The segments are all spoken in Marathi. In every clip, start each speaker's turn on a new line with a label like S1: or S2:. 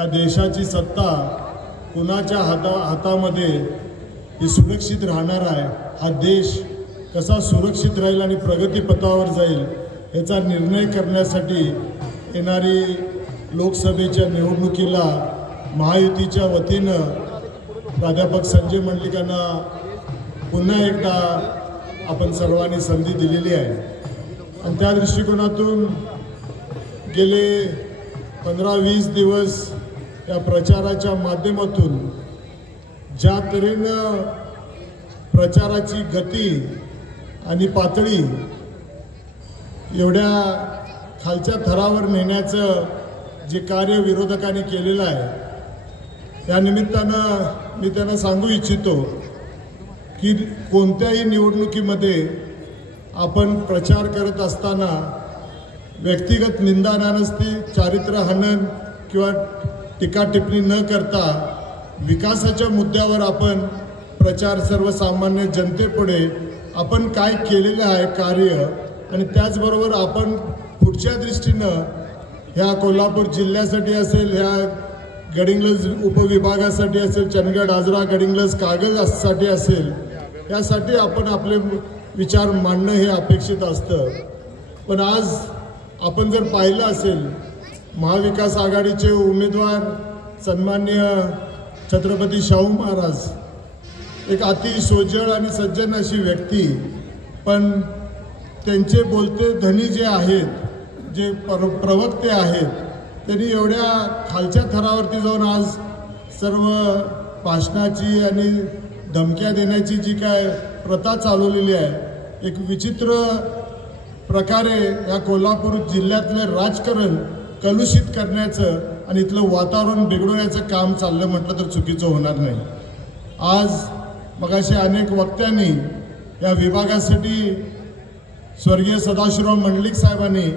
S1: या देशाची सत्ता कुणाच्या हाता हातामध्ये ही सुरक्षित राहणार आहे? हा देश कसा सुरक्षित राहील आणि प्रगतीपथावर जाईल याचा निर्णय करण्यासाठी येणारी लोकसभेच्या निवडणुकीला महायुतीच्या वतीनं प्राध्यापक संजय मंडलिकांना पुन्हा एकदा आपण सर्वांनी संधी दिलेली आहे. आणि त्या दृष्टिकोनातून गेले पंधरा वीस दिवस या प्रचाराच्या माध्यमातून ज्या तऱ्हेनं प्रचाराची गती आणि पातळी एवढ्या खालच्या थरावर नेण्याचं जे कार्य विरोधकांनी केलेलं आहे या निमित्तानं मी त्यांना सांगू इच्छितो की कोणत्याही निवडणुकीमध्ये आपण प्रचार करत असताना व्यक्तिगत निंदा नसती चारित्र्य हनन किंवा टीका टिप्पणी न करता विकासाच्या मुद्द्यावर आपण प्रचार सर्वसामान्य जनतेपुढे आपण काय केलेलं आहे कार्य आणि त्याचबरोबर आपण पुढच्या दृष्टीनं ह्या कोल्हापूर जिल्ह्यासाठी असेल ह्या गडिंग्लज उपविभागासाठी असेल चंदगड आजरा गडिंग्लज कागजसाठी असेल यासाठी आपण आपले विचार मांडणं हे अपेक्षित असतं. पण आज आपण जर पाहिलं असेल महाविकास आघाडीचे उमेदवार सन्मान्य छत्रपती शाहू महाराज. एक अति सोजळ आणि सज्जन अशी व्यक्ती पण त्यांचे बोलते धनी जे आहेत जे प्र प्रवक्ते आहेत त्यांनी एवढ्या खालच्या थरावरती जाऊन आज सर्व भाषणाची आणि धमक्या देण्याची जी काय प्रथा चालवलेली आहे एक विचित्र प्रकारे या कोल्हापूर जिल्ह्यातलं राजकारण कलुषित करण्याचं आणि इथलं वातावरण बिघडवण्याचं काम चाललं म्हटलं तर चुकीचं होणार नाही. आज मगाशी अनेक वक्त्यांनी या विभागासाठी स्वर्गीय सदाशिवराव मंडलिक साहेबांनी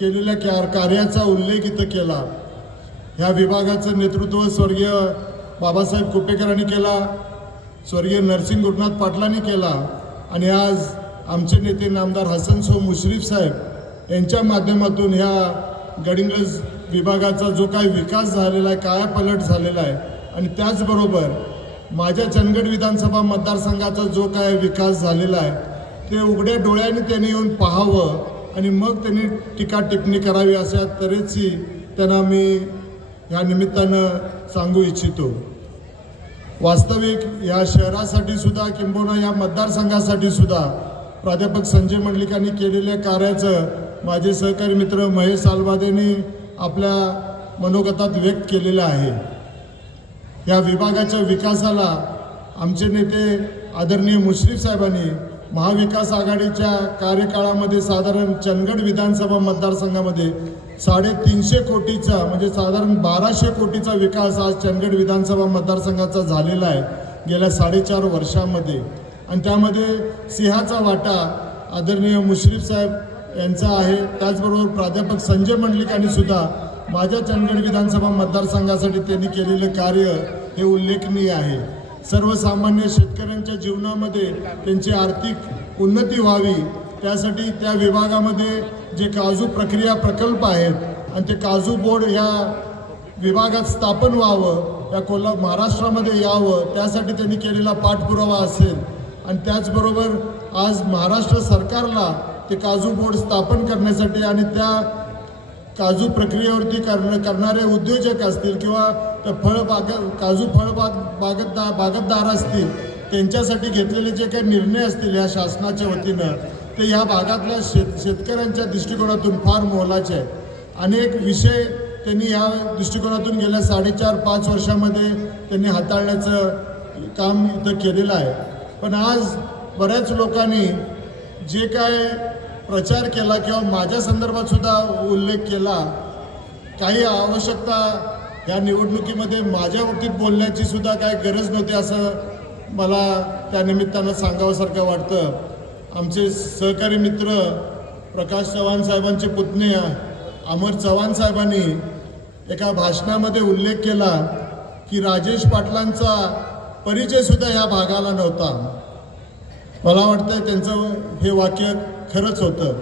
S1: केलेल्या क्या कार्याचा उल्लेख इथं केला. ह्या विभागाचं नेतृत्व स्वर्गीय बाबासाहेब कुपेकरांनी केला स्वर्गीय नरसिंह गुरुनाथ पाटलांनी केला आणि आज आमचे नेते नामदार हसन सो मुश्रीफ साहेब यांच्या माध्यमातून ह्या गडिंग्लज विभागाचा जो काही विकास झालेला आहे कायापलट झालेला आहे आणि त्याचबरोबर माझ्या चंदगड विधानसभा मतदारसंघाचा जो काय विकास झालेला आहे ते उघड्या डोळ्याने त्यांनी येऊन पाहावं आणि मग त्यांनी टीका टिप्पणी करावी अशा तऱ्हेची त्यांना मी या निमित्तानं सांगू इच्छितो. वास्तविक या शहरासाठी सुद्धा किंबहुना या मतदारसंघासाठी सुद्धा प्राध्यापक संजय मंडलिकांनी केलेल्या कार्याचं माझे सहकारी मित्र महेश सालवादेंनी आपल्या मनोगतात व्यक्त केलेलं आहे. या विभागाच्या विकासाला आमचे नेते आदरणीय मुश्रीफ साहेबांनी महाविकास आघाडीच्या कार्यकाळामध्ये साधारण चंदगड विधानसभा मतदारसंघामध्ये साडेतीनशे कोटीचा म्हणजे साधारण बाराशे कोटीचा विकास आज चंदगड विधानसभा मतदारसंघाचा झालेला आहे गेल्या साडेचार वर्षामध्ये. आणि त्यामध्ये सिंहाचा वाटा आदरणीय मुश्रीफ साहेब यांचा आहे. त्याचबरोबर प्राध्यापक संजय मंडलिकांनी सुद्धा माझ्या चंदगड विधानसभा मतदारसंघासाठी त्यांनी केलेलं कार्य हे उल्लेखनीय आहे. सर्वसामान्य शेतकऱ्यांच्या जीवनामध्ये त्यांची आर्थिक उन्नती व्हावी त्यासाठी त्या विभागामध्ये जे काजू प्रक्रिया प्रकल्प आहेत आणि ते काजू बोर्ड या विभागात स्थापन व्हावं या कोल्हा महाराष्ट्रामध्ये यावं त्यासाठी त्यांनी केलेला पाठपुरावा असेल. आणि त्याचबरोबर आज महाराष्ट्र सरकारला ते काजू बोर्ड स्थापन करण्यासाठी आणि त्या काजू प्रक्रियेवरती करण करणारे उद्योजक असतील किंवा त्या फळबाग काजू फळबाग बागतदार बागतदार असतील त्यांच्यासाठी घेतलेले जे काही निर्णय असतील या शासनाच्या वतीनं ते ह्या भागातल्या शेत शेतकऱ्यांच्या दृष्टिकोनातून फार मोलाचे आहेत. अनेक विषय त्यांनी या दृष्टिकोनातून गेल्या साडेचार पाच वर्षामध्ये त्यांनी हाताळण्याचं काम इथं केलेलं आहे. पण आज बऱ्याच लोकांनी जे काय प्रचार केला किंवा माझ्या संदर्भात सुद्धा उल्लेख केला काही आवश्यकता या निवडणुकीमध्ये माझ्या बाबतीत बोलण्याची सुद्धा काय गरज नव्हती असं मला त्या निमित्तानं सांगावंसारखं वाटतं. आमचे सहकारी मित्र प्रकाश चव्हाण साहेबांचे पुतणे अमर चव्हाण साहेबांनी एका भाषणामध्ये उल्लेख केला की राजेश पाटलांचा परिचय सुद्धा या भागाला नव्हता. मला वाटतं त्यांचं हे वाक्य खरंच होतं.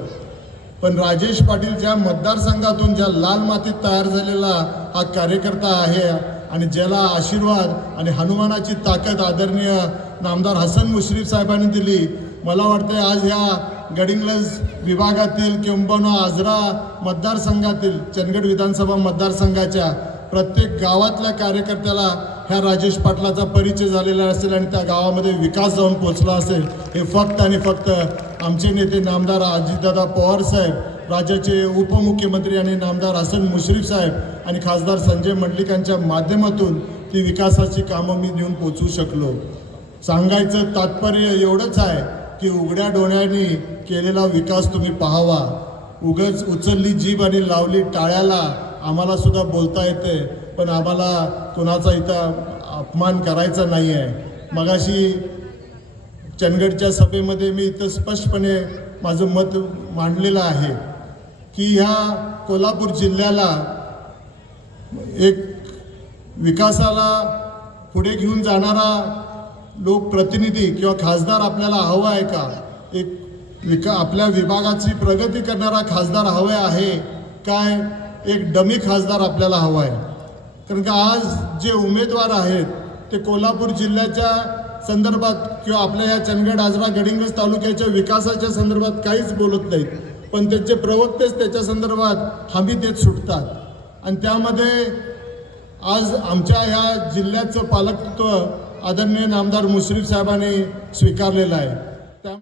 S1: पण राजेश पाटील ज्या मतदारसंघातून ज्या लाल मातीत तयार झालेला हा कार्यकर्ता आहे आणि ज्याला आशीर्वाद आणि हनुमानाची ताकद आदरणीय नामदार हसन मुश्रीफ साहेबांनी दिली मला वाटतं आज ह्या गडिंग्लज विभागातील किंबहुना आजरा मतदारसंघातील चंदगड विधानसभा मतदारसंघाच्या प्रत्येक गावातल्या कार्यकर्त्याला ह्या राजेश पाटलाचा परिचय झालेला असेल आणि त्या गावामध्ये विकास जाऊन पोचला असेल हे फक्त आणि फक्त आमचे नेते नामदार अजितदादा पवार साहेब राज्याचे उपमुख्यमंत्री आणि नामदार हसन मुश्रीफ साहेब आणि खासदार संजय मंडलिकांच्या माध्यमातून ती विकासाची कामं मी नेऊन पोचवू शकलो. सांगायचं तात्पर्य एवढंच आहे की उघड्या डोळ्यांनी केलेला विकास तुम्ही पाहावा. उगच उचलली जीभ आणि लावली टाळ्याला आम्हाला सुद्धा बोलता येते. पण आम्हाला कुणाचा इथं अपमान करायचा नाही आहे मगाशी चंदगडच्या सभेमध्ये मी इथं स्पष्टपणे माझं मत मांडलेलं आहे की ह्या कोल्हापूर जिल्ह्याला एक विकासाला पुढे घेऊन जाणारा लोकप्रतिनिधी किंवा खासदार आपल्याला हवा आहे का? एक विका आपल्या विभागाची प्रगती करणारा खासदार हवा आहे? काय एक डमी खासदार आपल्याला हवा आहे? कारण का आज जे उमेदवार आहेत ते कोल्हापूर जिल्ह्याच्या संदर्भात किंवा आपल्या या चंदगड आजरा गडिंगज तालुक्याच्या विकासाच्या संदर्भात काहीच बोलत नाहीत. पण त्यांचे प्रवक्तेच त्याच्या संदर्भात हमी देत सुटतात. आणि त्यामध्ये आज आमच्या ह्या जिल्ह्याचं पालकत्व आदरणीय नामदार मुश्रीफ साहेबांनी स्वीकारलेलं आहे. त्या